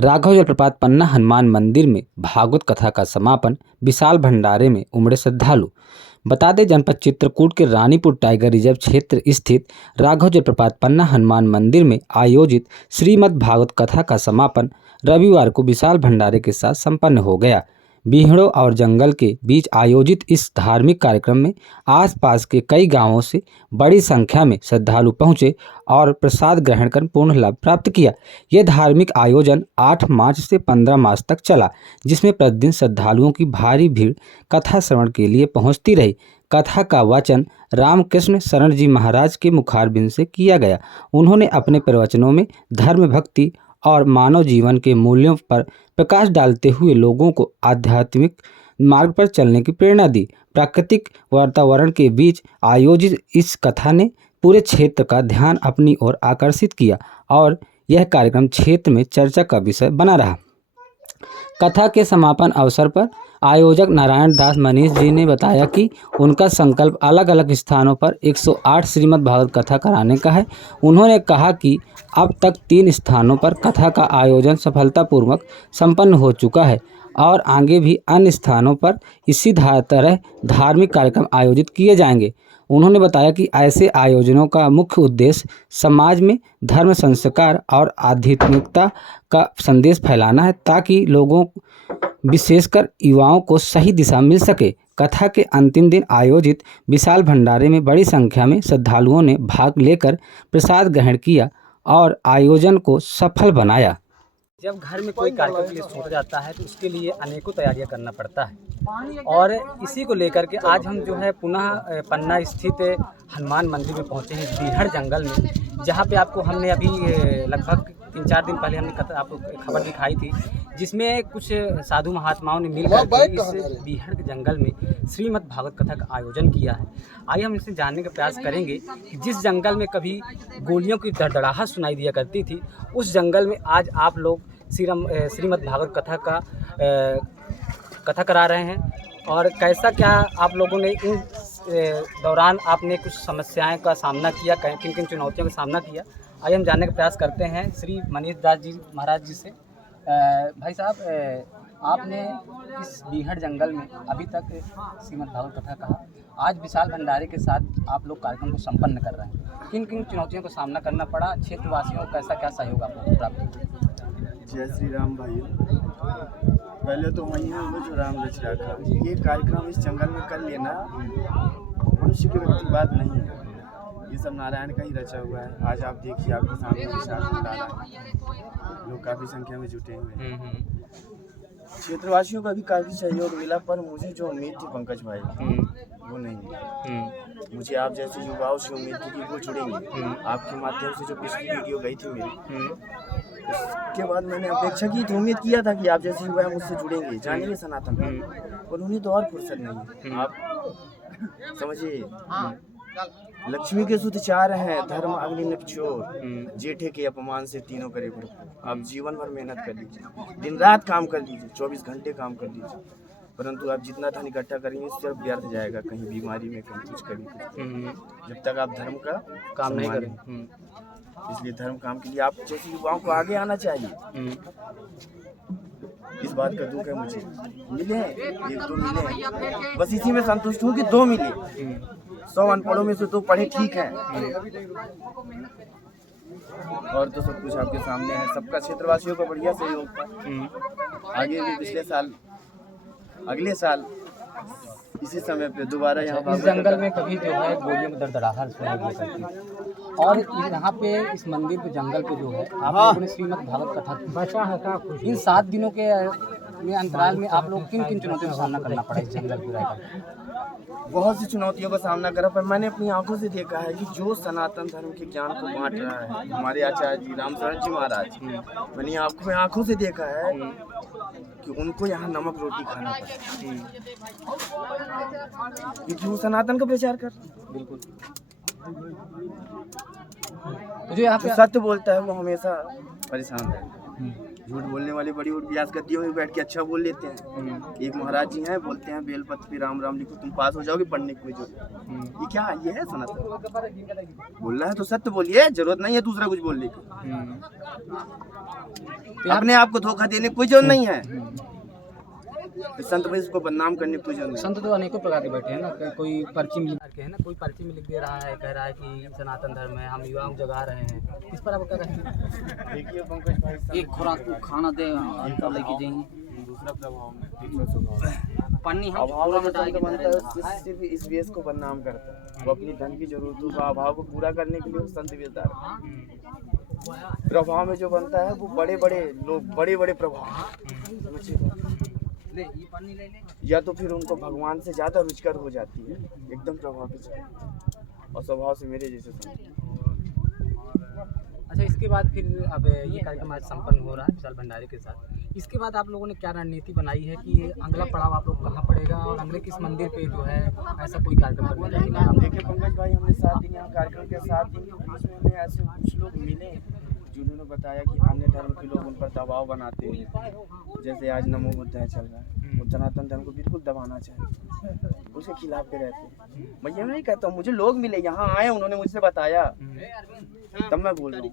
राघव जलप्रपात पन्ना हनुमान मंदिर में भागवत कथा का समापन, विशाल भंडारे में उमड़े श्रद्धालु। बता दें, जनपद चित्रकूट के रानीपुर टाइगर रिजर्व क्षेत्र स्थित राघव जलप्रपात पन्ना हनुमान मंदिर में आयोजित श्रीमद् भागवत कथा का समापन रविवार को विशाल भंडारे के साथ संपन्न हो गया। बीहड़ों और जंगल के बीच आयोजित इस धार्मिक कार्यक्रम में आसपास के कई गांवों से बड़ी संख्या में श्रद्धालु पहुंचे और प्रसाद ग्रहण कर पूर्ण लाभ प्राप्त किया। यह धार्मिक आयोजन 8 मार्च से 15 मार्च तक चला, जिसमें प्रतिदिन श्रद्धालुओं की भारी भीड़ कथा श्रवण के लिए पहुंचती रही। कथा का वाचन रामकृष्ण शरण जी महाराज के मुखारबिंद से किया गया। उन्होंने अपने प्रवचनों में धर्म, भक्ति और मानव जीवन के मूल्यों पर प्रकाश डालते हुए लोगों को आध्यात्मिक मार्ग पर चलने की प्रेरणा दी। प्राकृतिक वातावरण के बीच आयोजित इस कथा ने पूरे क्षेत्र का ध्यान अपनी ओर आकर्षित किया और यह कार्यक्रम क्षेत्र में चर्चा का विषय बना रहा। कथा के समापन अवसर पर आयोजक नारायण दास मनीष जी ने बताया कि उनका संकल्प अलग अलग स्थानों पर 108 श्रीमद् भागवत कथा कराने का है। उन्होंने कहा कि अब तक 3 स्थानों पर कथा का आयोजन सफलतापूर्वक संपन्न हो चुका है और आगे भी अन्य स्थानों पर इसी तरह धार्मिक कार्यक्रम आयोजित किए जाएंगे। उन्होंने बताया कि ऐसे आयोजनों का मुख्य उद्देश्य समाज में धर्म संस्कार और आध्यात्मिकता का संदेश फैलाना है, ताकि लोगों विशेषकर युवाओं को सही दिशा मिल सके। कथा के अंतिम दिन आयोजित विशाल भंडारे में बड़ी संख्या में श्रद्धालुओं ने भाग लेकर प्रसाद ग्रहण किया और आयोजन को सफल बनाया। जब घर में कोई कार्यक्रम के लिए सोचा जाता है तो उसके लिए अनेकों तैयारियां करना पड़ता है, और इसी को लेकर के आज हम जो है पुनः पन्ना स्थित हनुमान मंदिर में पहुंचे हैं, बीहड़ जंगल में, जहां पे आपको हमने अभी लगभग 3-4 दिन पहले हमने आपको खबर दिखाई थी, जिसमें कुछ साधु महात्माओं ने मिलकर इस बीहड़ के जंगल में श्रीमद् भागवत कथा का आयोजन किया है। आइए हम इससे जानने का प्रयास करेंगे कि जिस जंगल में कभी गोलियों की धड़धड़ाहट सुनाई दिया करती थी, उस जंगल में आज आप लोग श्रीमद् भागवत कथा का कथा करा रहे हैं, और कैसा क्या आप लोगों ने इन दौरान आपने कुछ समस्याएं का सामना किया, किन किन चुनौतियों का सामना किया, आइए हम जानने का प्रयास करते हैं श्री मनीष दास जी महाराज जी से। भाई साहब, आपने इस बीहड़ जंगल में अभी तक श्रीमद् भागवत कथा कहा, आज विशाल भंडारे के साथ आप लोग कार्यक्रम को संपन्न कर रहे हैं, किन किन चुनौतियों का सामना करना पड़ा, क्षेत्रवासियों को कैसा क्या सहयोग आपको प्राप्त हुआ? जय श्री राम भाइयों। पहले तो वही है वो जो राम रच रखा, ये कार्यक्रम इस जंगल में कर लेना मनुष्य की व्यक्ति बात नहीं है, ये सब नारायण का ही रचा हुआ है। आज आप देखिए, आपके सामने विशाल भंडारा है, लोग काफ़ी संख्या में जुटे हुए हैं। क्षेत्रवासियों का भी काफ़ी सहयोग मिला, पर मुझे जो उम्मीद थी पंकज भाई वो नहीं मिली। मुझे आप जैसे युवाओं से उम्मीद थी कि वो जुड़ेंगे। आपके माध्यम से जो पिछली वीडियो गई थी मेरी, उसके बाद मैंने अपेक्षा की थी, उम्मीद किया था कि आप जैसे युवा मुझसे जुड़ेंगे, जानेंगे सनातन को। उन्होंने तो और फुर्सत नहीं। आप समझिए, लक्ष्मी के सुत 4 हैं, धर्म अग्नि निपचोर, जेठे के अपमान से तीनों करे भरपूर। आप जीवन भर मेहनत कर लीजिए, दिन रात काम कर लीजिए, 24 घंटे काम कर लीजिए, परंतु आप जितना धन इकट्ठा करेंगे सिर्फ व्यर्थ जाएगा, कहीं बीमारी में, कहीं कुछ कभी कुछ, जब तक आप धर्म का काम नहीं करें। इसलिए धर्म काम के लिए आप जैसे युवाओं को आगे आना चाहिए। इस बात का दुख है मुझे, मिले 1-2 मिले, बस इसी में संतुष्ट हूँ कि 2 मिले। 100 अनपढ़ों में से 2 पढ़े, ठीक है, और तो सब कुछ आपके सामने है। सबका क्षेत्रवासियों का बढ़िया सहयोग था। आगे भी पिछले साल, अगले साल इसी समय पे दोबारा यहाँ इस जंगल में कभी जो है गोलियों में धड़धड़ाहट सुनाई दिया करती है, और यहाँ पे इस मंदिर पे जंगल पे जो है आप लोगों ने श्रीमद् भागवत कथा बचा है का कुछ, इन 7 दिनों के में अंतराल में आप लोग किन किन चुनौतियों का सामना करना पड़ा इस जंगल पे रहकर? बहुत सी चुनौतियों का सामना करा, पर मैंने अपनी आंखों से देखा है कि जो सनातन धर्म के ज्ञान को बांट रहा है हमारे आचार्य जी रामशरण जी महाराज, मैंने आंखों से देखा है कि उनको यहाँ नमक रोटी खाना पड़ता, क्योंकि वो सनातन का प्रचार कर। बिल्कुल, मुझे यहाँ पे सत्य बोलता है वो हमेशा परेशान है। झूठ बोलने वाले बड़ी और ब्यास गद्दियों में बैठ के अच्छा बोल लेते हैं। एक महाराज जी हैं, बोलते हैं बेलपत्र पे राम राम लिखो तुम पास हो जाओगे, पढ़ने की कोई जरूरत नहीं। ये क्या ये है सनातन? बोल रहा है तो सत्य बोलिए, जरूरत नहीं है दूसरा कुछ बोलने की। अपने आप को धोखा देने की कोई जरूरत नहीं है, संत भाई इसको बदनाम करने की कोई जरूरत नहीं। संत तो अनेकों प्रकार के बैठे हैं ना, कोई पर्ची में लिख के है ना, कोई पर्ची में लिख दे रहा है, कह रहा है कि सनातन धर्म है, हम युवाओं को जगा रहे हैं। इस पर आप क्या कहेंगे? देखिए पंकज भाई, एक खुराक को खाना दे लेके जाएंगे, दूसरा प्रभाव में तीसरा स्वभाव पानी हम अभाव पूरा में मिटा के संत बनता है, सिर्फ इस वेश को बदनाम करता है। वो अपनी धन की जरूरतों का अभाव को पूरा करने के लिए संत वेशधार है। प्रभाव में जो बनता है वो बड़े बड़े लोग, बड़े बड़े प्रभाव, समझिए, या तो फिर उनको भगवान से ज्यादा रुचिकर हो जाती है, एकदम प्रभावित और स्वभाव से मेरे जैसे संत। अच्छा, इसके बाद फिर अब ये कार्यक्रम आज संपन्न हो रहा है विशाल भंडारी के साथ। इसके बाद आप लोगों ने क्या रणनीति बनाई है कि अगला पड़ाव आप लोग कहाँ पड़ेगा और अगले किस मंदिर पे जो है ऐसा कोई कार्यक्रम करने जाएंगे? आप देखिए पंकज भाई, हमने 7 दिन यहाँ कार्यक्रम के 7 दिन के बीच में हमें ऐसे कुछ लोग मिले जिन्होंने बताया कि अन्य धर्म के लोग उन पर दबाव बनाते हैं। जैसे आज नमो बुद्धाय चल रहा है, वो सनातन धर्म को बिल्कुल दबाना चाहिए, उसके खिलाफ पे रहते हैं। मैं ये नहीं कहता हूँ, मुझे लोग मिले यहाँ आए, उन्होंने मुझसे बताया तब मैं बोल रहा हूँ।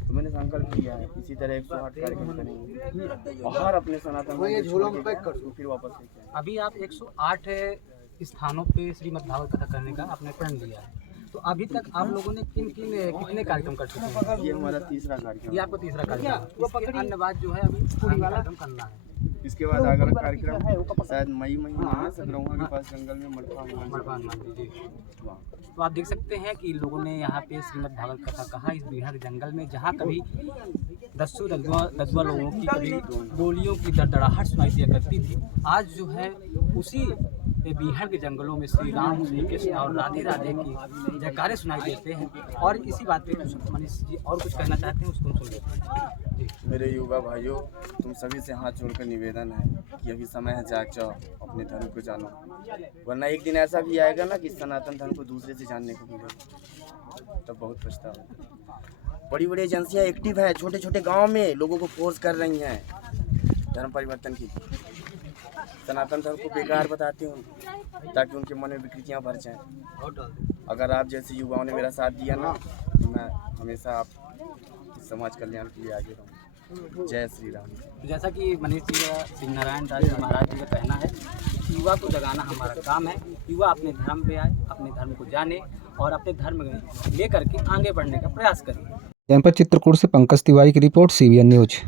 तो मैंने संकल्प किया है इसी तरह 108 कार्यक्रम करेंगे और अपने सनातन फिर वापस लेके आएंगे। अभी आप 108 स्थानों पे श्रीमद् भागवत कथा करने का आपने प्रण लिया है, तो अभी तक आप लोगों ने कितने कार्यक्रम कर चुके हैं? ये हमारा तीसरा कार्यक्रम। ये आपका तीसरा कार्यक्रम है। इसके अन्य बाद जो है अभी कार्यक्रम करना है। इसके बाद अगला कार्यक्रम शायद मई महीने में सगरौहा के पास जंगल में मड़फा मड़वान मान लीजिए। तो आप देख सकते हैं कि लोगों ने यहाँ पे श्रीमद् भागवत कथा कहा इस बिहार जंगल में, जहाँ कभी दसों दसवा लोगों की कभी गोलियों की दड़दड़ाहट सुनाई दिया करती थी, आज जो है उसी बिहार के जंगलों में श्री राम, श्री कृष्ण और राधे राधे की जयकारे सुनाई देते हैं। और इसी बात पे कुछ मनीष जी और कुछ कहना चाहते हैं, उसको हम सुन लेते हैं। मेरे युवा भाइयों, तुम सभी से हाथ जोड़कर निवेदन है कि अभी समय है, जाग जाओ, अपने धर्म को जानो, वरना एक दिन ऐसा भी आएगा ना कि सनातन धर्म को दूसरे से जानने को मिलेगा, तब बहुत पछतावा। बड़ी बड़ी एजेंसियां एक्टिव है, छोटे छोटे गांव में लोगों को फोर्स कर रही हैं धर्म परिवर्तन की, सनातन धर्म को बेकार बताते हैं ताकि उनके मन में विकृतियां भर जाएं। अगर आप जैसे युवाओं ने मेरा साथ दिया ना, तो मैं हमेशा आप समाज कल्याण के लिए आगे रहूँगा। जय श्री राम। जैसा कि मनीष जी का, श्री नारायण दास जी महाराज जी का कहना है, युवा को जगाना हमारा काम है। युवा अपने धर्म पे आए, अपने धर्म को जाने और अपने धर्म लेकर के आगे बढ़ने का प्रयास करें। जनपद चित्रकूट से पंकज तिवारी की रिपोर्ट, CBN न्यूज।